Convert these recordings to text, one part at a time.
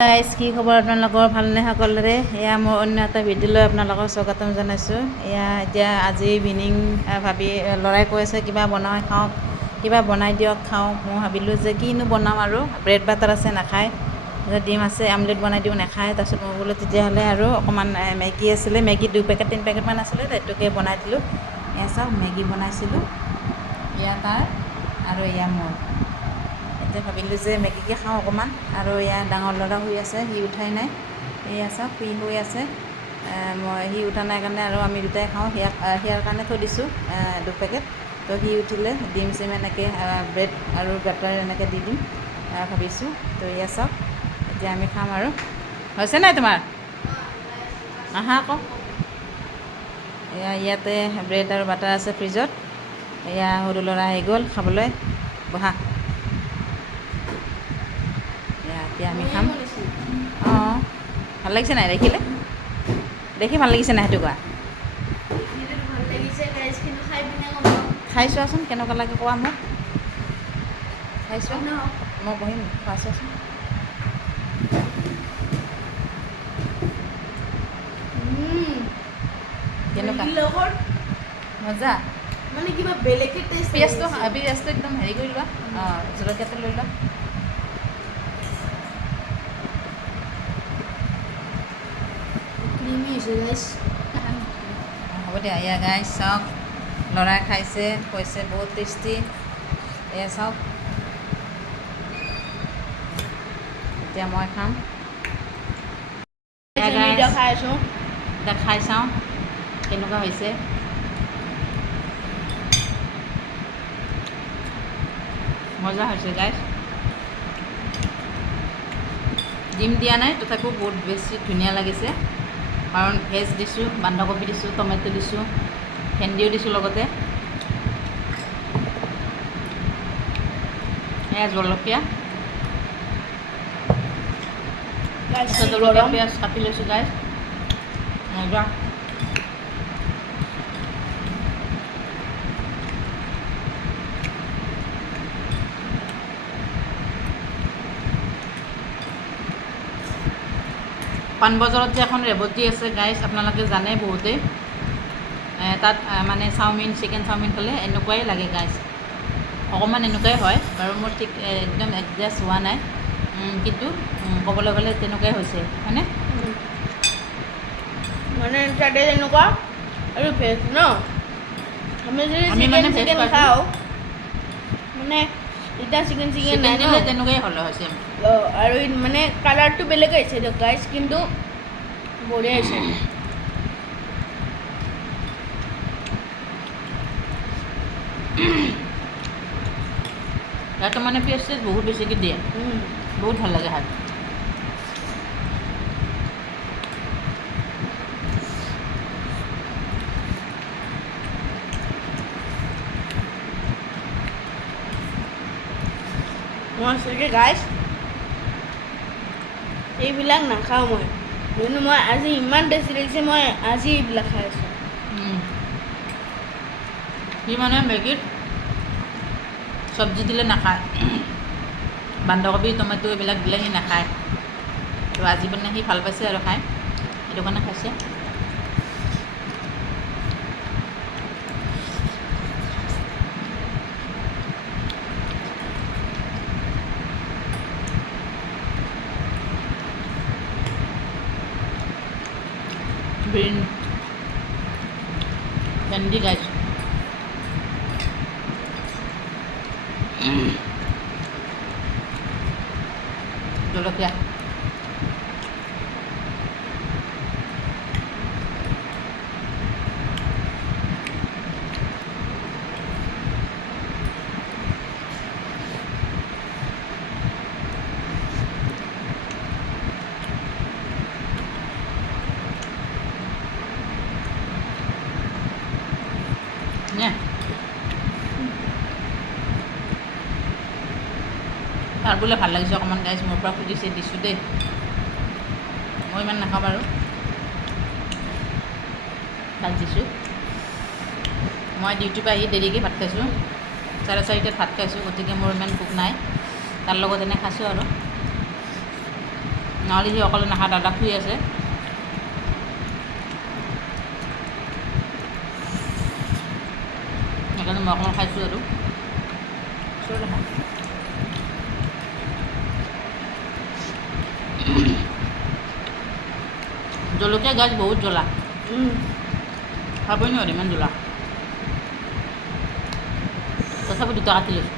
Guys কি খবৰ আপোনালোকৰ ভালনে সকলোৰে এয়া মোৰ অন্য এটা ভিডিঅ'লৈ আপোনালোকক স্বাগতম জনাইছোঁ এয়া এতিয়া আজি ইভিনিং ভাবি ল'ৰাই কৈ আছে কিবা বনাই খাওঁ কিবা বনাই দিয়ক খাওঁ মই ভাবিলোঁ যে কিনো বনাম আৰু ব্ৰেড বাটাৰ আছে নাখায় ডিম আছে আমলেট বনাই দিওঁ নাখায় তাৰপিছত মই বোলো তেতিয়াহ'লে আৰু অকণমান মেগী আছিলে মেগী 2 পেকেট 3 পেকেটমান আছিলে সেইটোকে বনাই দিলোঁ এয়া চাওক মেগী বনাইছিলোঁ এয়া তাৰ আৰু এয়া মোৰ এতিয়া ভাবিলোঁ যে মেগীকে খাওঁ অকণমান আৰু এয়া ডাঙৰ ল'ৰা শুই আছে সি উঠাই নাই এয়া চাওক সি শুই আছে সি উঠা নাই কাৰণে আৰু আমি দুটাই খাওঁ সিয়াৰ কাৰণে থৈ দিছোঁ 2 পেকেট তো সি উঠিলে ডিম চিম এনেকৈ ব্ৰেড আৰু বাটাৰ এনেকৈ দি দিম ভাবিছোঁ তো এয়া চাওক এতিয়া আমি খাম আৰু হৈছে নাই তোমাৰ আহা আকৌ এয়া ইয়াতে ব্ৰেড আৰু বাটাৰ আছে ফ্ৰিজত এয়া সৰু ল'ৰা আহি গ'ল খাবলৈ বহা এতিয়া আমি খাম অঁ ভাল লাগিছে নাই দেখিলে দেখি ভাল লাগিছে নাই সেইটো কোৱা খাই চোৱাচোন কেনেকুৱা লাগে কোৱা মোক খাই চোৱা মই বহিম খাই চোৱাচোন কেনেকুৱা মজা মানে কিবা বেলেগে টেষ্ট পিঁয়াজটো একদম হেৰি কৰি লোৱা অঁ জলকীয়াটো লৈ লোৱা ক্ৰিমি হৈছে গাইছ হ'ব দিয়া এয়া গাইছ চাওক ল'ৰাই খাইছে কৈছে বহুত টেষ্টি এয়া চাওক এতিয়া মই খাম খাই আছোঁ এতিয়া খাই চাওঁ কেনেকুৱা হৈছে মজা হৈছে গাইছ ডিম দিয়া নাই তথাপিও বহুত বেছি ধুনীয়া লাগিছে কাৰণ ভেজ দিছোঁ বন্ধাকবি দিছোঁ টমেটো দিছোঁ ভেন্দিও দিছোঁ লগতে এয়া জলকীয়া পিঁয়াজ কাটি লৈছোঁ গাইছ মজা পাণবজাৰত যে এখন ৰেৱতী আছে গাইছ আপোনালোকে জানে বহুতেই তাত মানে চাওমিন চিকেন চাওমিন খালে এনেকুৱাই লাগে গাইছ অকণমান এনেকুৱাই হয় বাৰু মোৰ ঠিক একদম এডজাষ্ট হোৱা নাই কিন্তু ক'বলৈ গ'লে তেনেকুৱাই হৈছে হয়নে মানে তাতে এনেকুৱা আৰু ভেজ ন আমি যদি মানে চিকেন খাওঁ মানে এতিয়া চিকেন নাই ন দিলে তেনেকুৱাই হ'লে হৈছে আৰু মানে কালাৰটো বেলেগ আহিছে দিয়ক গাইছ কিন্তু বঢ়িয়া হৈছে ইয়াতে মানে পিঁয়াজ বহুত বেছিকৈ দিয়ে বহুত ভাল লাগে খাই মই আচলতে গাইছ এইবিলাক নাখাওঁ মই কিন্তু মই আজি ইমান টেষ্টি লাগিছে মই আজি এইবিলাক খাই আছোঁ সি মানে মেগীত চব্জি দিলে নাখায় বন্ধাকবি টমেটো এইবিলাক দিলে সি নাখায় তো আজি মানে সি ভাল পাইছে আৰু খাই সেইটো কাৰণে খাইছে ভেন্দি গাইছ জলকীয়া নে তাৰ বোলে ভাল লাগিছে অকণমান গাইছ মোৰ পৰা খুজিছে দিছোঁ দেই মই ইমান নাখাওঁ বাৰু ভাল দিছোঁ মই ডিউটিৰ পৰা আহি দেৰিকৈ ভাত খাইছোঁ 4:30 ভাত খাইছোঁ গতিকে মোৰ ইমান ভোক নাই তাৰ লগত এনে খাইছোঁ আৰু নহ'লে সি অকলে নাখা, দাদা শুই আছে। সেইকাৰণে মই অকণমান খাইছোঁ আৰু জলকীয়া গাছ বহুত জ্বলা, খাবই নোৱাৰি ইমান জ্বলা। তথাপি দুটা কাটি লৈছোঁ।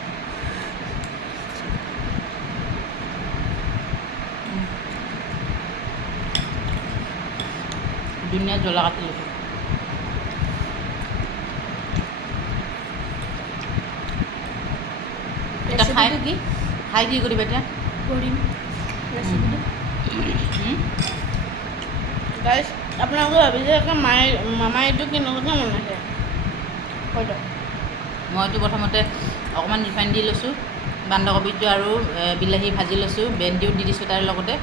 ধুনীয়া জ্বলা কাটি লৈছোঁ। এটা খাই ৰেচিপিটো কি খাই কি কৰিবা এতিয়া? কৰিম ৰেচিপিটো গাইছ, আপোনালোকে ভাবিছে মামাই এইটো কেনেকুৱাকৈ বনাইছে হয়তো। মইতো প্ৰথমতে অকণমান ৰিফাইন দি লৈছোঁ, বন্ধাকবিটো আৰু বিলাহী ভাজি লৈছোঁ, ভেন্দিও দি দিছোঁ তাৰ লগতে।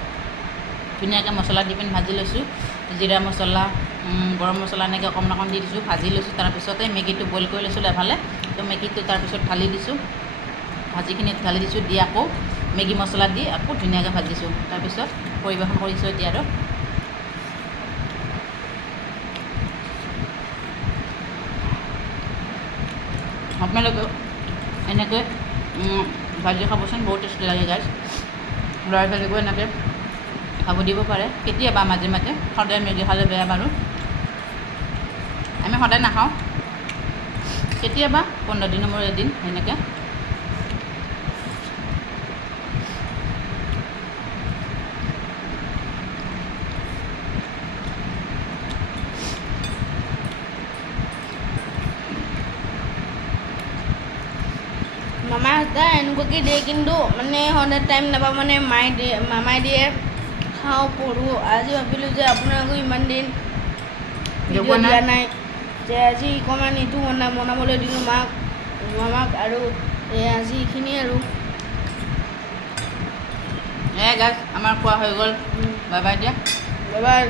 ধুনীয়াকৈ মছলা দি পিনি ভাজি লৈছোঁ, জিৰা মছলা, গৰম মছলা এনেকৈ অকণমান অকণমান দি দিছোঁ, ভাজি লৈছোঁ। তাৰপিছতে মেগীটো বইল কৰি লৈছোঁ এফালে, তো মেগীটো তাৰপিছত ঢালি দিছোঁ, ভাজিখিনিত ঢালি দিছোঁ, দি আকৌ মেগী মছলা দি আকৌ ধুনীয়াকৈ ভাজিছোঁ। তাৰপিছত পৰিৱেশন কৰিছোঁ এতিয়া আৰু। আপোনালোকেও এনেকৈ ভাজি খাবচোন, বহুত টেষ্টি লাগে গাইছ। ল'ৰা ছোৱালীকো এনেকৈ খাব দিব পাৰে কেতিয়াবা মাজে মাজে, সদায় মেগী খালে বেয়া বাৰু। আমি সদায় নাখাওঁ, কেতিয়াবা 15 দিনৰ মূৰত এদিন সেনেকৈ। মামাই সদায় এনেকুৱাকৈ দিয়ে, কিন্তু মানে সদায় টাইম নাপাওঁ, মানে মামাই দিয়ে, খাওঁ, পঢ়োঁ। আজি ভাবিলোঁ যে আপোনালোকক ইমান দিন ভিডিঅ' দিয়া নাই, যে আজি অকণমান এইটো বনাবলৈ দিলোঁ মামাক, আৰু আজি এইখিনিয়ে আৰু। গাইছ, আমাৰ খোৱা হৈ গ'ল। বাই বাই দিয়া। Bye bye.